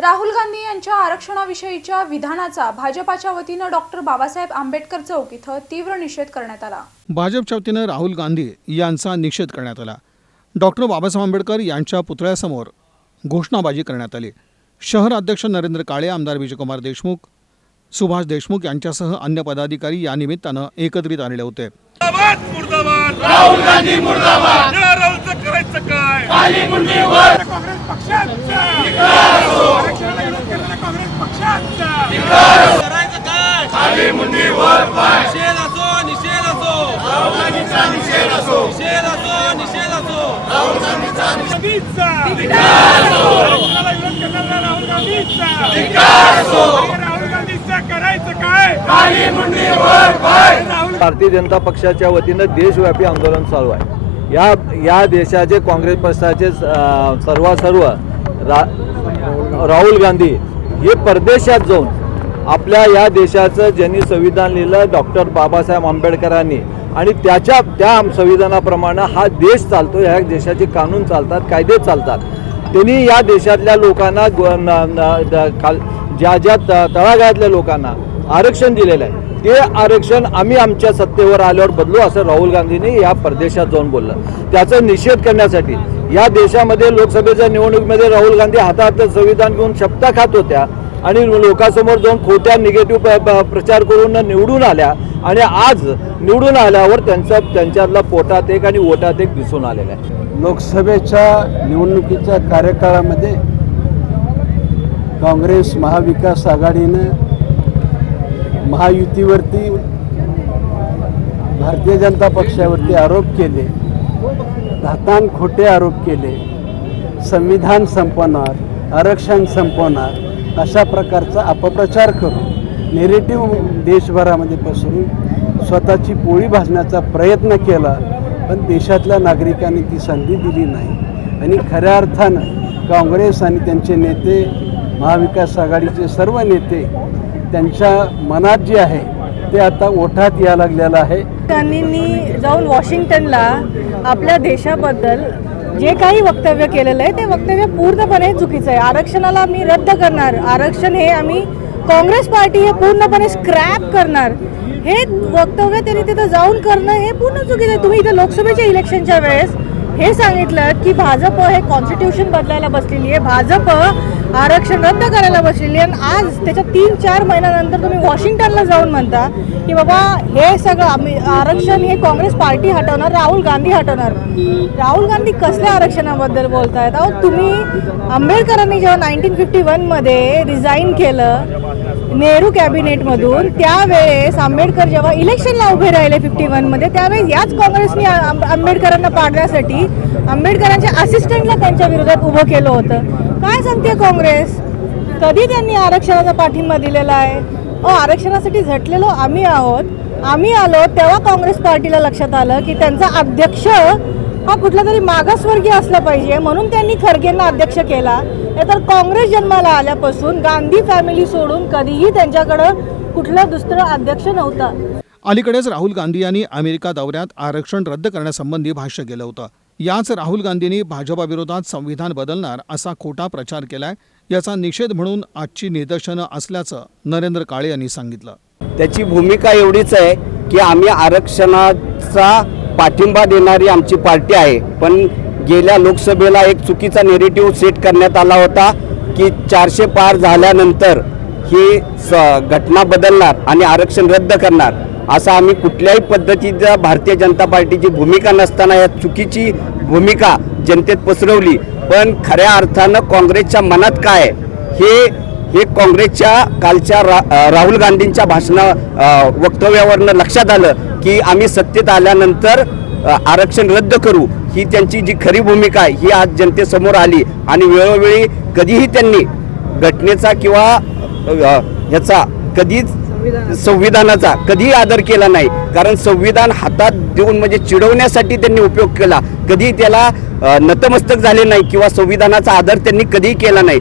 राहुल गांधी यांच्या आरक्षणाविषयीच्या विधानाचा भाजपाच्या वतीनं डॉक्टर बाबासाहेब आंबेडकर चौक इथं तीव्र निषेध करण्यात आला। भाजपच्या वतीनं राहुल गांधी यांचा निषेध करण्यात आला। डॉक्टर बाबासाहेब आंबेडकर यांच्या पुतळ्यासमोर घोषणाबाजी करण्यात आली। शहर अध्यक्ष नरेंद्र काळे, आमदार विजयकुमार देशमुख, सुभाष देशमुख यांच्यासह अन्य पदाधिकारी या निमित्तानं एकत्रित आलेले होते। राहुल गांधी मुर्दाबाद, राहुलचं करायचं काय? खाली मुंडीवर काँग्रेस पक्षाचा धिक्कार असो, आरक्षणाला विरोध करणाऱ्या काँग्रेस पक्षाचा धिक्कार असो, करायचं काय? खाली मुंडीवर पाय, निषेध असो, निषेध असो, राहुल गांधीचा निषेध असो, निषेध असो, निषेध असो, राहुल गांधीचा धिक्कार असो, आरक्षणाला विरोध करणाऱ्या राहुल गांधीचा धिक्कार असो, राहुल गांधीचं करायचं काय? खाली मुंडीवर पाय। भारतीय जनता पक्षाच्या वतीनं देशव्यापी आंदोलन चालू आहे। या देशाचे काँग्रेस पक्षाचे सर्व राहुल गांधी हे परदेशात जाऊन आपल्या या देशाचं ज्यांनी संविधान लिहिलं डॉक्टर बाबासाहेब आंबेडकरांनी आणि त्या संविधानाप्रमाणे हा देश चालतो, या देशाचे कानून चालतात, कायदे चालतात। त्यांनी या देशातल्या लोकांना ज्या तळागाळातल्या लोकांना आरक्षण दिलेलं आहे ते आरक्षण आम्ही आमच्या सत्तेवर आल्यावर बदलू असं राहुल गांधींनी या परदेशात जाऊन बोललं। त्याचा निषेध करण्यासाठी या देशामध्ये लोकसभेच्या निवडणुकीमध्ये राहुल गांधी हातात संविधान घेऊन शपथ खात होत्या आणि लोकांसमोर जाऊन खोट्या निगेटिव्ह प्रचार करून निवडून आल्या आणि आज निवडून आल्यावर त्यांच्यातला पोटात एक आणि ओटात एक दिसून आलेला आहे। लोकसभेच्या निवडणुकीच्या कार्यकाळामध्ये काँग्रेस महाविकास आघाडीनं महायुतीवरती भारतीय जनता पक्षावरती आरोप केले, घातांक खोटे आरोप केले, संविधान संपवणार, आरक्षण संपवणार अशा प्रकारचा अपप्रचार करून नेरेटिव्ह देशभरामध्ये पसरून स्वतःची पोळी भाजण्याचा प्रयत्न केला, पण देशातल्या नागरिकांनी ती संधी दिली नाही आणि खऱ्या अर्थानं काँग्रेस आणि त्यांचे नेते, महाविकास आघाडीचे सर्व नेते त्यांच्या मनात जे आहे ते आता ओठात यायला लागलेलं आहे। गांधींनी जाऊन वॉशिंग्टनला आपल्या देशाबद्दल जे काही वक्तव्य केलेलं आहे ते वक्तव्य पूर्णपणे चुकीचं आहे। आरक्षणाला मी रद्द करणार, आरक्षण हे आम्ही काँग्रेस पार्टी हे पूर्णपणे स्क्रॅप करणार, हे वक्तव्य त्यांनी तिथं जाऊन करणं हे पूर्ण चुकीचं आहे। तुम्ही इथं लोकसभेच्या इलेक्शनच्या वेळेस हे सांगितलं की भाजप हे कॉन्स्टिट्यूशन बदलायला बसलेली आहे, भाजप आरक्षण रद्द करायला बसलेली आहे, आणि आज त्याच्या 3-4 महिन्यानंतर तुम्ही वॉशिंग्टनला जाऊन म्हणता की बाबा हे सगळं आम्ही आरक्षण हे काँग्रेस पार्टी हटवणार, राहुल गांधी हटवणार। राहुल गांधी कसल्या आरक्षणाबद्दल बोलतायत? अहो तुम्ही आंबेडकरांनी जेव्हा 1951 मध्ये रिझाईन केलं नेहरू कॅबिनेटमधून, त्यावेळेस आंबेडकर जेव्हा इलेक्शनला उभे राहिले 51 मध्ये, त्यावेळेस याच काँग्रेसने आंबेडकरांना पाडण्यासाठी आंबेडकरांच्या असिस्टंटला त्यांच्या विरोधात उभं केलं होतं। काय सांगते काँग्रेस? कधी त्यांनी आरक्षणाचा पाठिंबा दिलेला आहे? आरक्षणासाठी झटलेलो आम्ही आहोत, आम्ही आलो तेव्हा काँग्रेस पार्टीला लक्षात आलं की त्यांचा अध्यक्ष हा कुठला तरी मागासवर्गीय असला पाहिजे, म्हणून त्यांनी खरगेंना अध्यक्ष केला। तर काँग्रेस जन्माला आल्यापासून गांधी फॅमिली सोडून कधीही त्यांच्याकडं कुठला दुसरा अध्यक्ष नव्हता। अलीकडेच राहुल गांधी यांनी अमेरिका दौऱ्यात आरक्षण रद्द करण्यासंबंधी भाष्य केलं होतं। याच राहुल गांधींनी भाजपाविरोधात संविधान बदलणार असा खोटा प्रचार केलाय, याचा निषेध म्हणून आजची निदर्शनं असल्याचं नरेंद्र काळे यांनी सांगितलं। त्याची भूमिका एवढीच आहे की आम्ही आरक्षणाचा पाठिंबा देणारी आमची पार्टी आहे, पण गेल्या लोकसभेला एक चुकीचा नेरेटिव्ह सेट करण्यात आला होता की 400 पार झाल्यानंतर ही घटना बदलणार आणि आरक्षण रद्द करणार, असं आम्ही कुठल्याही पद्धतीचा भारतीय जनता पार्टीची भूमिका नसताना या चुकीची भूमिका जनतेत पसरवली। पण खऱ्या अर्थानं काँग्रेसच्या मनात काय हे काँग्रेसच्या कालच्या राहुल गांधींच्या वक्तव्यावरनं लक्षात आलं की आम्ही सत्तेत आल्यानंतर आरक्षण रद्द करू, ही त्यांची जी खरी भूमिका आहे ही आज जनतेसमोर आली। आणि वेळोवेळी कधीही त्यांनी घटनेचा किंवा ह्याचा कधीच संविधानाचा कधीही आदर केला नाही, कारण संविधान हातात देऊन म्हणजे चिडवण्यासाठी त्यांनी उपयोग केला, कधी त्याला नतमस्तक झाले नाही किंवा संविधानाचा आदर त्यांनी कधीही केला नाही।